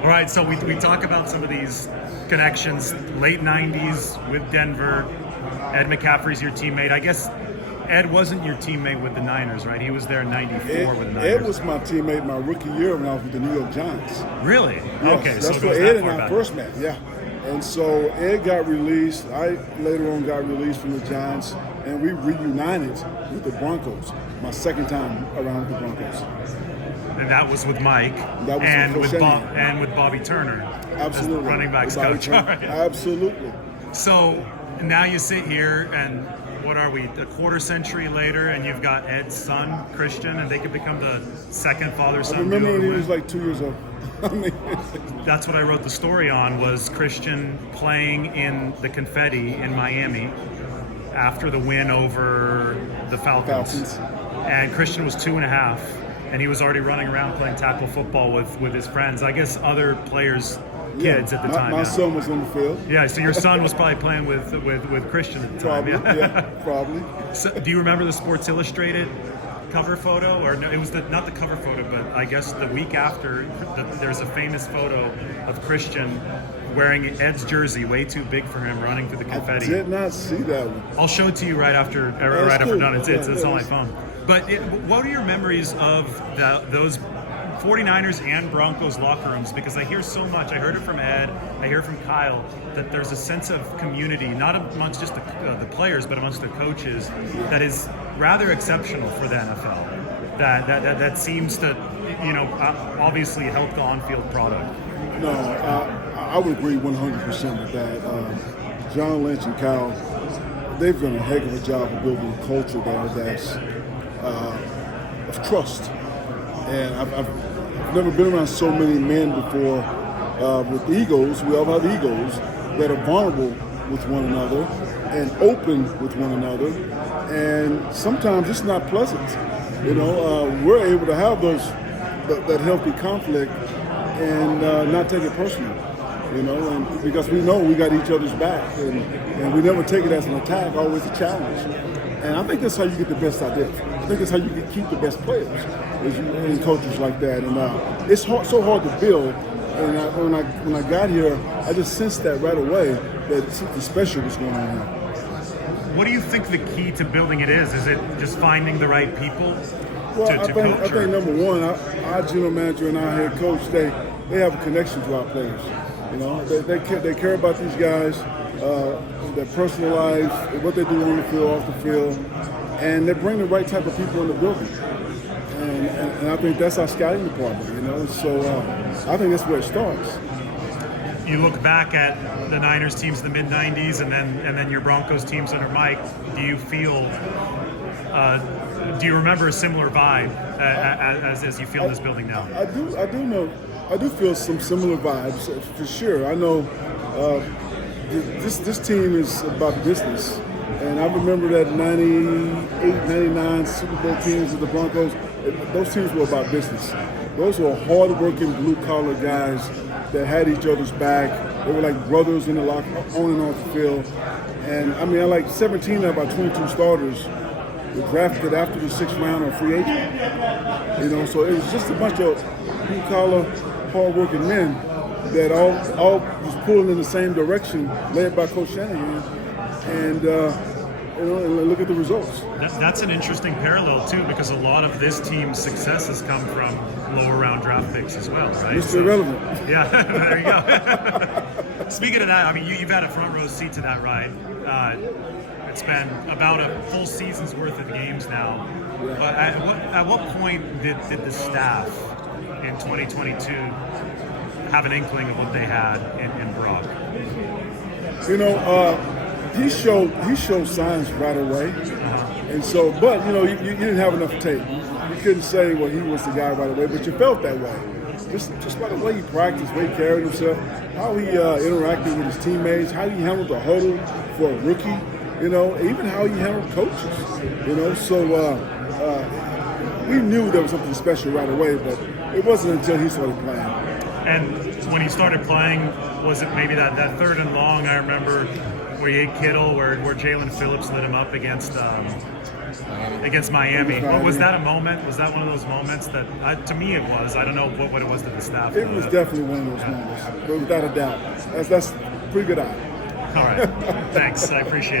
All right, so we talk about some of these connections. Late 90s with Denver. Ed McCaffrey's your teammate. I guess Ed wasn't your teammate with the Niners, right? He was there in 94 with the Niners. Ed was my teammate my rookie year when I was with the New York Giants. Really? Yes, Okay, that's so it where goes Ed that and far I back. first met, yeah. And so Ed got released. I later on got released from the Giants, and we reunited with the Broncos. My second time around with the Broncos. And that was with Mike That was and with with Shanahan. and with Bobby Turner, Absolutely. as the running backs With Bobby coach. Turner. All right. Absolutely. So now you sit here, and what are we? A quarter century later, and you've got Ed's son Christian, and they could become the second father-son. I remember duo when to he win. was like 2 years old. I mean, That's what I wrote the story on, was Christian playing in the confetti in Miami after the win over the Falcons. And Christian was 2.5, and he was already running around playing tackle football with his friends. I guess other players' kids at the time. My son was on the field. Yeah, so your son was probably playing with Christian at the time. Probably, yeah, probably. So, do you remember the Sports Illustrated cover photo, or no, it was not the cover photo, but I guess the week after, there's a famous photo of Christian wearing Ed's jersey, way too big for him, running through the confetti. I did not see that one. I'll show it to you right after cool. done. It's Yeah, on my yeah. phone. But what are your memories of those 49ers and Broncos locker rooms? Because I hear so much. I heard it from Ed. I hear from Kyle that there's a sense of community, not amongst just the players, but amongst the coaches, that is rather exceptional for the NFL. That seems to, obviously help the on-field product. No, I would agree 100% with that. John Lynch and Kyle, they've done a heck of a job of building a culture that's of trust. And I've never been around so many men before with egos. We all have egos that are vulnerable with one another and open with one another. And sometimes it's not pleasant. We're able to have that healthy conflict and not take it personal. And because we know we got each other's back, and we never take it as an attack, always a challenge. And I think that's how you get the best idea. I think that's how you can keep the best players, in coaches like that. And it's so hard to build. And when I got here, I just sensed that right away that something special was going on here. What do you think the key to building it is? Is it just finding the right people Well, to I coach? think number one, our general manager and our head coach, they have a connection to our players. They care about these guys, their personal lives, what they do on the field, off the field, and they bring the right type of people in the building. And I think that's our scouting department. So I think that's where it starts. You look back at the Niners teams in the mid '90s, and then your Broncos teams under Mike. Do you feel? Do you remember a similar vibe as you feel in this building now? I do know. I do feel some similar vibes for sure. I know this team is about business, and I remember that 98, 99 Super Bowl teams of the Broncos. Those teams were about business. Those were hard-working, blue-collar guys that had each other's back. They were like brothers in the locker, on and off the field. And I mean, I like 17 of our 22 starters were drafted after the 6th round or free agent. So it was just a bunch of blue-collar, hard-working men that all was pulling in the same direction, led by Coach Shanahan. And and look at the results. That's an interesting parallel too, because a lot of this team's success has come from lower round draft picks as well, right? Mr. Irrelevant. Yeah, there you go. Speaking of that, I mean, you've had a front row seat to that ride. It's been about a full season's worth of games now. But at what point did the staff in 2022 have an inkling of what they had in Brock? He showed signs right away, and so, but you didn't have enough tape. You couldn't say, well, he was the guy right away, but you felt that way. Just by the way he practiced, the way he carried himself, how he interacted with his teammates, how he handled the huddle for a rookie, even how he handled coaches, So we knew there was something special right away, but it wasn't until he started playing. And when he started playing, was it maybe that 3rd and long? I remember where he hit Kittle, where Jalen Phillips lit him up against against Miami. Against Miami. Was that a moment? Was that one of those moments that, to me, it was? I don't know what it was to the staff. It was definitely one of those moments, but without a doubt. That's a pretty good eye. All right. Thanks. I appreciate it.